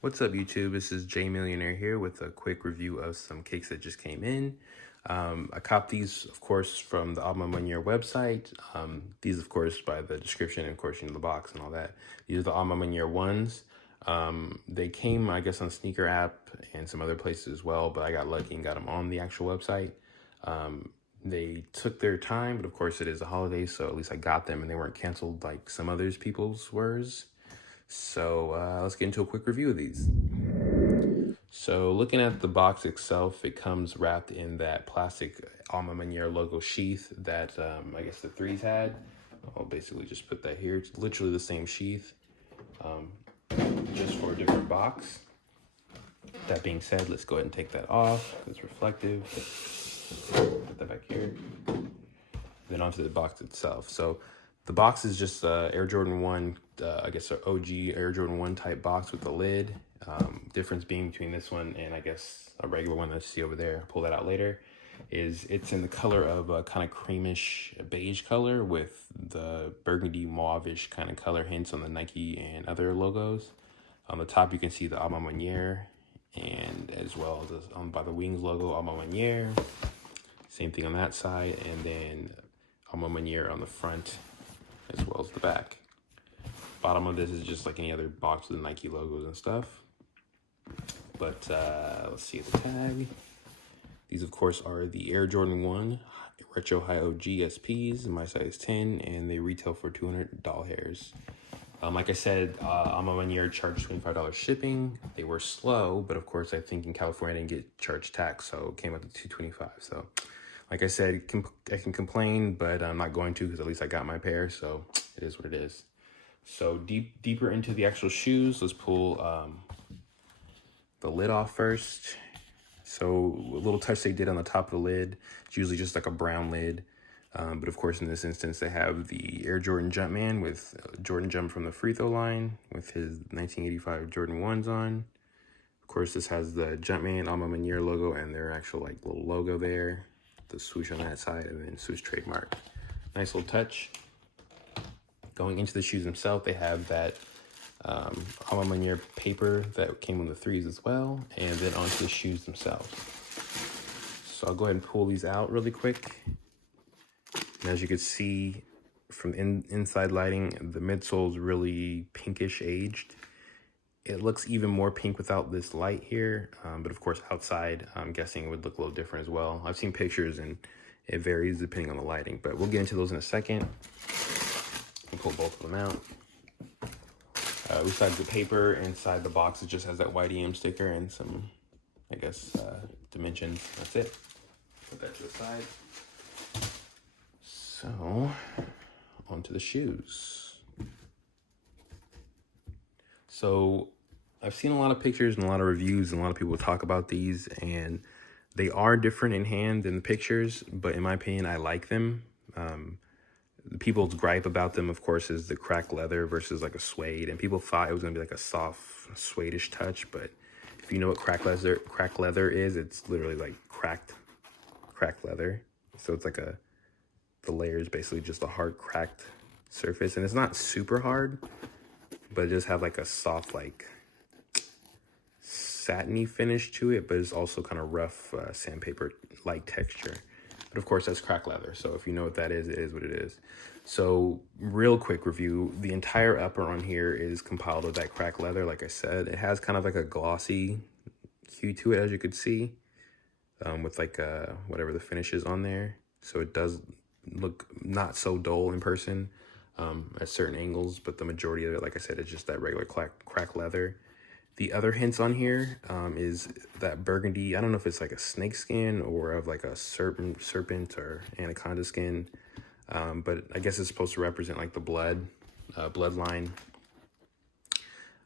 What's up, YouTube? This is Jmilionair here with a quick review of some cakes that just came in. I copped these, of course, from the Maniére website. These, of course, by the description and, of course, the box and all that. These are the Maniére ones. They came, I guess, on Sneaker app and some other places as well, but I got lucky and got them on the actual website. They took their time, but of course it is a holiday, so at least I got them and they weren't canceled like some others people's were. So let's get into a quick review of these. So looking at the box itself, it comes wrapped in that plastic Maniére logo sheath that I guess the threes had. I'll basically just put that here. It's literally the same sheath, just for a different box. That being said, let's go ahead and take that off. It's reflective. Put that back here. Then onto the box itself. So the box is just Air Jordan 1, I guess an OG Air Jordan 1 type box with the lid. Difference being between this one and I guess a regular one that you see over there, I'll pull that out later, is it's in the color of a kind of creamish beige color with the burgundy mauve-ish kind of color hints on the Nike and other logos. On the top you can see the Maniére, and as well as by the wings logo Maniére. Same thing on that side, and then Maniére on the front as well as the back. Bottom of this is just like any other box with the Nike logos and stuff. But let's see the tag. These, of course, are the Air Jordan 1 Retro High OG SPs, my size 10, and they retail for $200. Like I said, Maniére charged $25 shipping. They were slow, but of course, I think in California I didn't get charged tax, so it came up to $225. So, like I said, I can complain, but I'm not going to because at least I got my pair, so it is what it is. So deeper into the actual shoes, let's pull the lid off first. So a little touch they did on the top of the lid. It's usually just like a brown lid. But of course, in this instance, they have the Air Jordan Jumpman with Jordan Jump from the free throw line with his 1985 Jordan 1s on. Of course, this has the Jumpman Maniére logo and their actual like little logo there. The swoosh on that side and then swoosh trademark. Nice little touch. Going into the shoes themselves, they have that Maniére paper that came on the threes as well, and then onto the shoes themselves. So I'll go ahead and pull these out really quick. And as you can see from inside lighting, the midsole is really pinkish aged. It looks even more pink without this light here, but of course outside, I'm guessing it would look a little different as well. I've seen pictures and it varies depending on the lighting, but we'll get into those in a second. I'll pull both of them out. Besides the paper, inside the box, it just has that white EM sticker and some, I guess, dimensions. That's it. Put that to the side. So, onto the shoes. So, I've seen a lot of pictures and a lot of reviews and a lot of people talk about these, and they are different in hand than the pictures, but in my opinion, I like them. People's gripe about them, of course, is the cracked leather versus like a suede, and people thought it was gonna be like a soft suede-ish touch, but if you know what cracked leather is, it's literally like cracked leather. So it's like the layer is basically just a hard cracked surface, and it's not super hard, but it just have like a soft like satiny finish to it, but it's also kind of rough sandpaper like texture. But of course, that's cracked leather. So if you know what that is, it is what it is. So real quick review, the entire upper on here is compiled of that cracked leather. Like I said, it has kind of like a glossy hue to it, as you could see, with like whatever the finish is on there. So it does look not so dull in person at certain angles, but the majority of it, like I said, is just that regular cracked leather. The other hints on here is that burgundy. I don't know if it's like a snake skin or of like a serpent or anaconda skin, but I guess it's supposed to represent like the bloodline.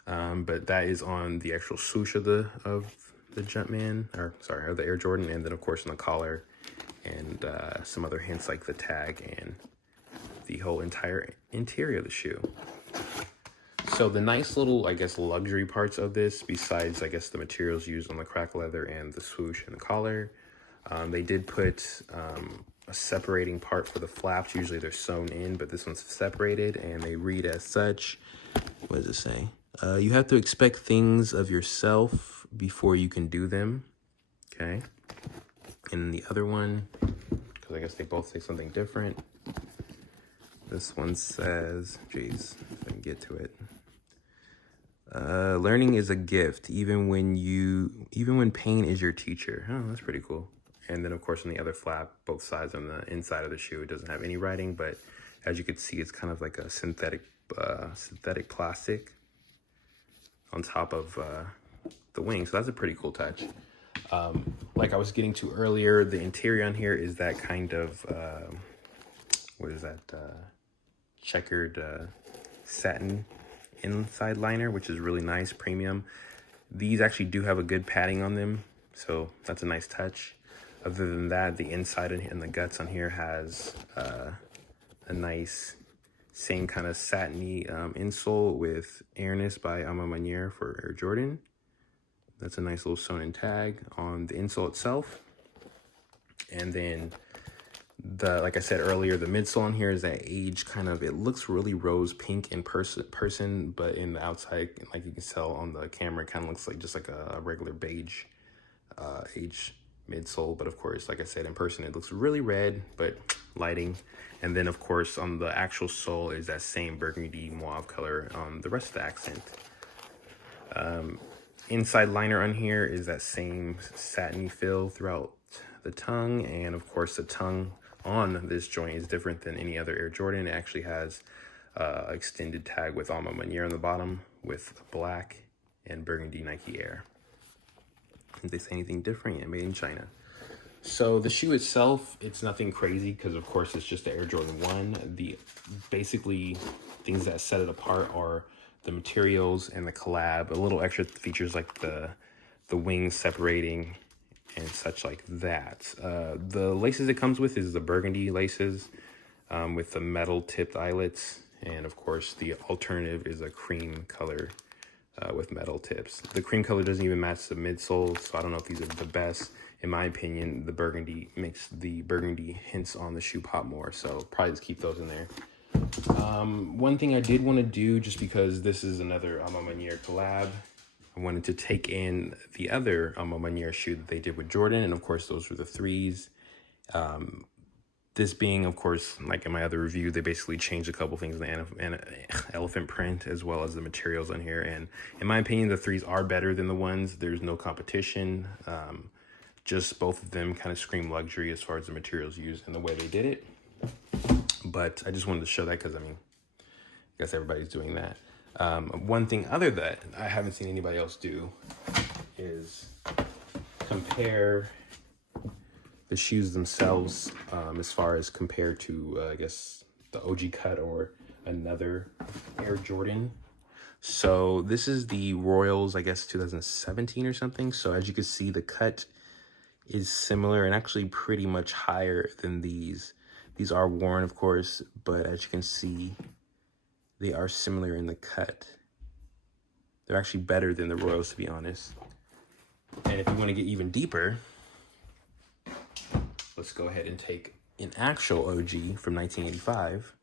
But that is on the actual swoosh of the Jumpman, or sorry, of the Air Jordan, and then of course on the collar, and some other hints like the tag and the whole entire interior of the shoe. So the nice little, I guess, luxury parts of this, besides, I guess, the materials used on the cracked leather and the swoosh and the collar, they did put a separating part for the flaps. Usually they're sewn in, but this one's separated, and they read as such. What does it say? You have to expect things of yourself before you can do them. Okay. And the other one, because I guess they both say something different. This one says, geez, if I can get to it. Learning is a gift, even when pain is your teacher. Oh, that's pretty cool. And then of course on the other flap, both sides on the inside of the shoe, it doesn't have any writing, but as you can see, it's kind of like a synthetic plastic on top of the wing. So that's a pretty cool touch. Like I was getting to earlier, the interior on here is that kind of, what is that? Checkered satin inside liner, which is really nice, premium. These actually do have a good padding on them, so that's a nice touch. Other than that, the inside and the guts on here has a nice same kind of satiny insole with Airness by Maniére for Air Jordan. That's a nice little sewn-in tag on the insole itself. And then like I said earlier, the midsole on here is that age kind of, it looks really rose pink in person, but in the outside, like you can tell on the camera, it kind of looks like just like a regular beige age midsole. But of course, like I said, in person, it looks really red, but lighting. And then of course, on the actual sole is that same burgundy mauve color on the rest of the accent. Inside liner on here is that same satiny feel throughout the tongue. And of course, the tongue on this joint is different than any other Air Jordan. It actually has extended tag with Maniére on the bottom with black and burgundy Nike Air. Didn't they say anything different? Yeah, made in China. So the shoe itself, it's nothing crazy because of course it's just the Air Jordan 1. The basically things that set it apart are the materials and the collab, a little extra features like the wings separating and such like that. The laces it comes with is the burgundy laces with the metal tipped eyelets. And of course the alternative is a cream color with metal tips. The cream color doesn't even match the midsole, so I don't know if these are the best. In my opinion, the burgundy makes the burgundy hints on the shoe pop more, so probably just keep those in there. One thing I did want to do, just because this is another Maniére collab, I wanted to take in the other Maniére shoe that they did with Jordan, and of course those were the 3s. This being, of course, like in my other review, they basically changed a couple things in the elephant print as well as the materials on here. And in my opinion, the 3s are better than the 1s. There's no competition. Just both of them kind of scream luxury as far as the materials used and the way they did it. But I just wanted to show that because, I mean, I guess everybody's doing that. One thing other that I haven't seen anybody else do is compare the shoes themselves as far as compared to, I guess, the OG cut or another Air Jordan. So this is the Royals, I guess, 2017 or something. So as you can see, the cut is similar and actually pretty much higher than these. These are worn, of course, but as you can see, they are similar in the cut. They're actually better than the Royals, to be honest. And if you want to get even deeper, let's go ahead and take an actual OG from 1985,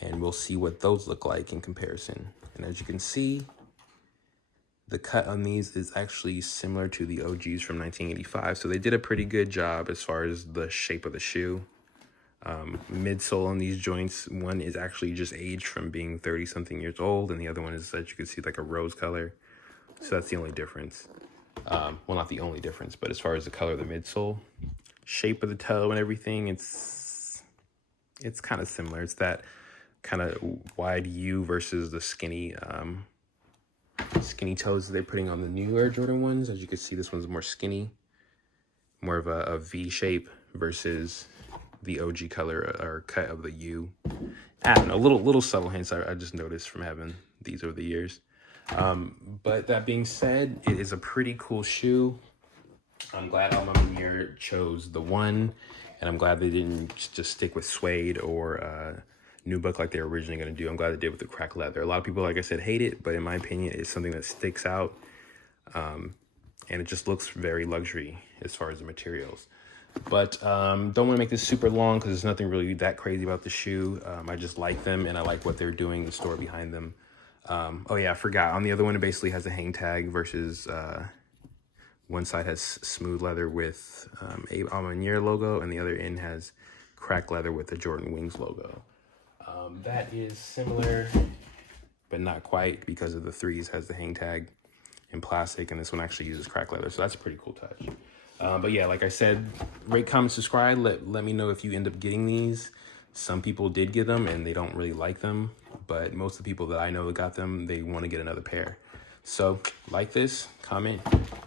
and we'll see what those look like in comparison. And as you can see, the cut on these is actually similar to the OGs from 1985. So they did a pretty good job as far as the shape of the shoe. Midsole on these joints, one is actually just aged from being 30 something years old, and the other one is, as you can see, like a rose color. So that's the only difference. Well, not the only difference, but as far as the color of the midsole, shape of the toe and everything, it's kind of similar. It's that kind of wide U versus the skinny toes that they're putting on the new Air Jordan ones. As you can see, this one's more skinny, more of a V shape versus the OG color or cut of the U. I don't know, little subtle hints I just noticed from having these over the years. But that being said, it is a pretty cool shoe. I'm glad Maniére chose the 1, and I'm glad they didn't just stick with suede or nubuck like they were originally going to do. I'm glad they did with the cracked leather. A lot of people, like I said, hate it, but in my opinion, it's something that sticks out, and it just looks very luxury as far as the materials. But don't want to make this super long because there's nothing really that crazy about the shoe. I just like them, and I like what they're doing, the story behind them. Oh yeah, I forgot. On the other one, it basically has a hang tag versus one side has smooth leather with a Maniére logo, and the other end has cracked leather with the Jordan Wings logo. That is similar, but not quite, because of the threes has the hang tag in plastic, and this one actually uses cracked leather, so that's a pretty cool touch. But yeah, like I said, rate, comment, subscribe. Let me know if you end up getting these. Some people did get them and they don't really like them, but most of the people that I know that got them, they want to get another pair. So like this, comment,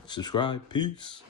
subscribe, peace.